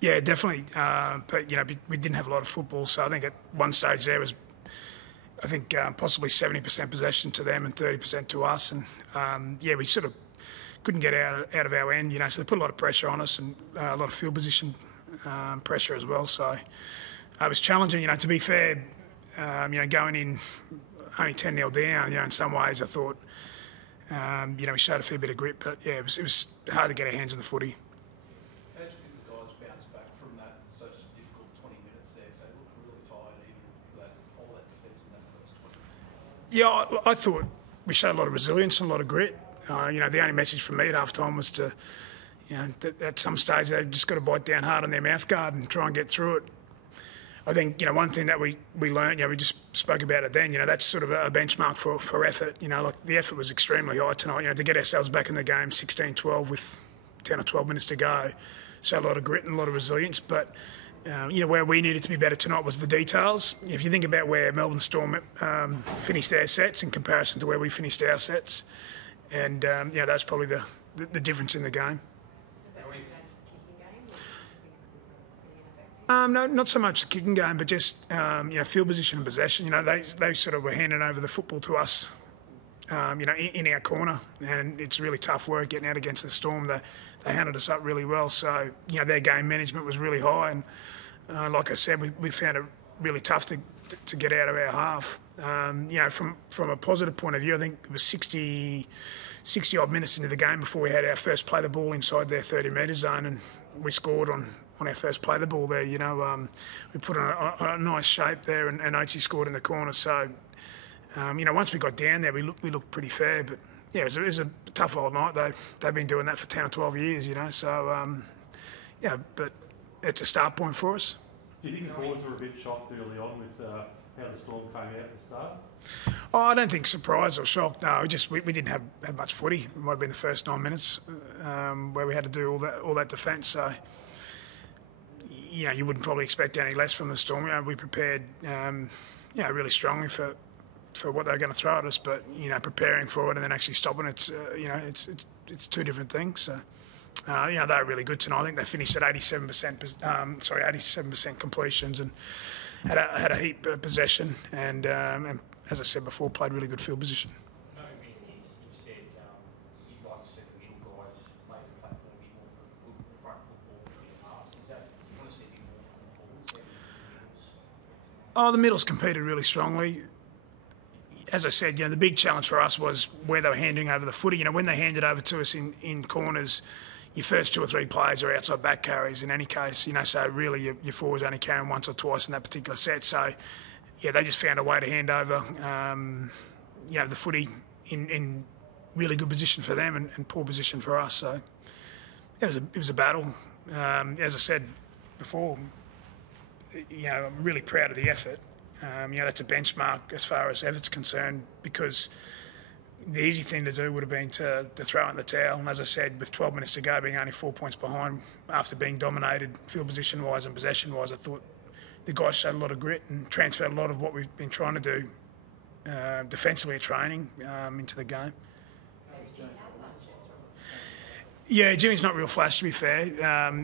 Yeah, definitely. But we didn't have a lot of football, so I think at one stage there was, I think possibly 70% possession to them and 30% to us, and we sort of couldn't get out of our end. So they put a lot of pressure on us and a lot of field position pressure as well. So it was challenging. To be fair, going in only 10-0 down. In some ways I thought, we showed a fair bit of grit, but yeah, it was hard to get our hands on the footy. How did you think the guys bounced back from that such a difficult 20 minutes there? Because they looked really tired even with all that defence in that first 20 minutes. Yeah, I thought we showed a lot of resilience and a lot of grit. The only message from me at half time was to, that at some stage they've just got to bite down hard on their mouth guard and try and get through it. I think, one thing that we learned, we just spoke about it then, that's sort of a benchmark for effort. Like the effort was extremely high tonight, to get ourselves back in the game 16-12 with 10 or 12 minutes to go. So a lot of grit and a lot of resilience. But, where we needed to be better tonight was the details. If you think about where Melbourne Storm finished their sets in comparison to where we finished our sets, and, that's probably the difference in the game. No, not so much the kicking game, but just field position and possession. They sort of were handing over the football to us, in our corner, and it's really tough work getting out against the Storm. They handed us up really well, so their game management was really high, and like I said, we found it really tough to get out of our half. From a positive point of view, I think it was 60 odd minutes into the game before we had our first play the ball inside their 30-metre zone, and we scored on our first play the ball there. We put on a nice shape there, and Oatsy scored in the corner. So, once we got down there, we looked pretty fair. But yeah, it was a tough old night. They've been doing that for 10 or 12 years. So but it's a start point for us. Do you think the boys were a bit shocked early on with how the Storm came out at the start? Oh, I don't think surprised or shocked. No, we didn't have much footy. It might have been the first 9 minutes where we had to do all that defence. So. You wouldn't probably expect any less from the Storm. We prepared, really strongly for what they were going to throw at us. But preparing for it and then actually stopping it, it's two different things. So, they were really good tonight. I think they finished at 87% completions and had a heap of possession and as I said before, played really good field position. Oh, the middles competed really strongly. As I said, the big challenge for us was where they were handing over the footy. When they handed over to us in corners, your first 2 or 3 plays are outside back carries in any case. So really your forwards only carrying once or twice in that particular set. So, they just found a way to hand over, the footy in really good position for them and poor position for us. So it was a battle. As I said before, I'm really proud of the effort. That's a benchmark as far as effort's concerned, because the easy thing to do would have been to throw in the towel. And as I said, with 12 minutes to go, being only 4 points behind after being dominated field position-wise and possession-wise, I thought the guys showed a lot of grit and transferred a lot of what we've been trying to do defensively at training into the game. Yeah, Jimmy's not real flash, to be fair.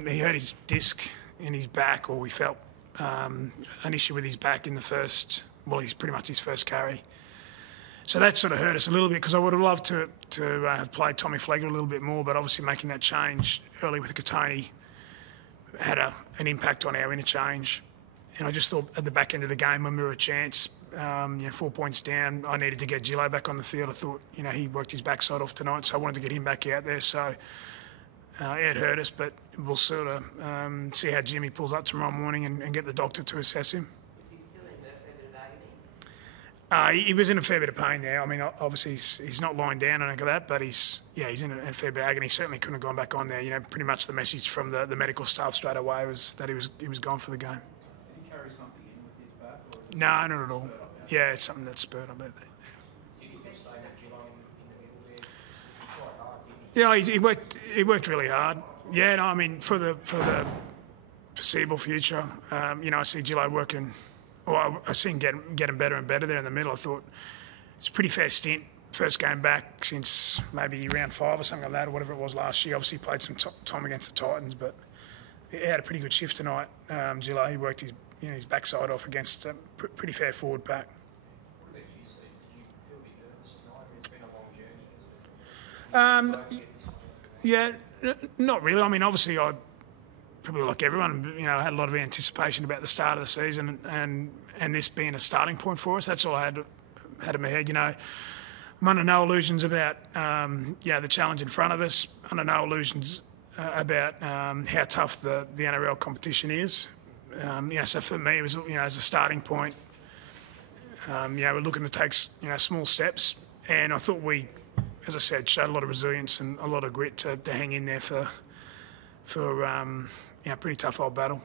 He hurt his disc in his back, or we felt an issue with his back in the first, he's pretty much his first carry. So that sort of hurt us a little bit, because I would have loved to have played Tommy Flegler a little bit more, but obviously making that change early with Katoni had an impact on our interchange. And I just thought at the back end of the game when we were a chance, 4 points down, I needed to get Gillo back on the field. I thought, he worked his backside off tonight, so I wanted to get him back out there. So it hurt us, but we'll sort of see how Jimmy pulls up tomorrow morning and get the doctor to assess him. Is he still in a fair bit of agony? He was in a fair bit of pain there. I mean, obviously he's not lying down or anything like that, but he's in a fair bit of agony. He certainly couldn't have gone back on there. Pretty much the message from the medical staff straight away was that he was gone for the game. Did he carry something in with his back? Or No, not at all. Yeah, it's something that's spurred, I bet. Yeah, he worked really hard. Yeah, no, I mean, for the foreseeable future, I see Gillo working. Well, I see him getting better and better there in the middle. I thought it's a pretty fair stint. First game back since maybe round 5 or something like that, or whatever it was last year. Obviously played some time against the Titans, but he had a pretty good shift tonight. Gillo, he worked his backside off against a pretty fair forward pack. What about you, Steve? Did you feel a bit nervous tonight? It's been a long journey, Yeah, not really. I mean, obviously, I probably like everyone, I had a lot of anticipation about the start of the season and this being a starting point for us. That's all I had in my head. I'm under no illusions about the challenge in front of us. Under no illusions about how tough the NRL competition is. So for me, it was as a starting point. We're looking to take small steps, and I thought we, as I said, showed a lot of resilience and a lot of grit to hang in there for a pretty tough old battle.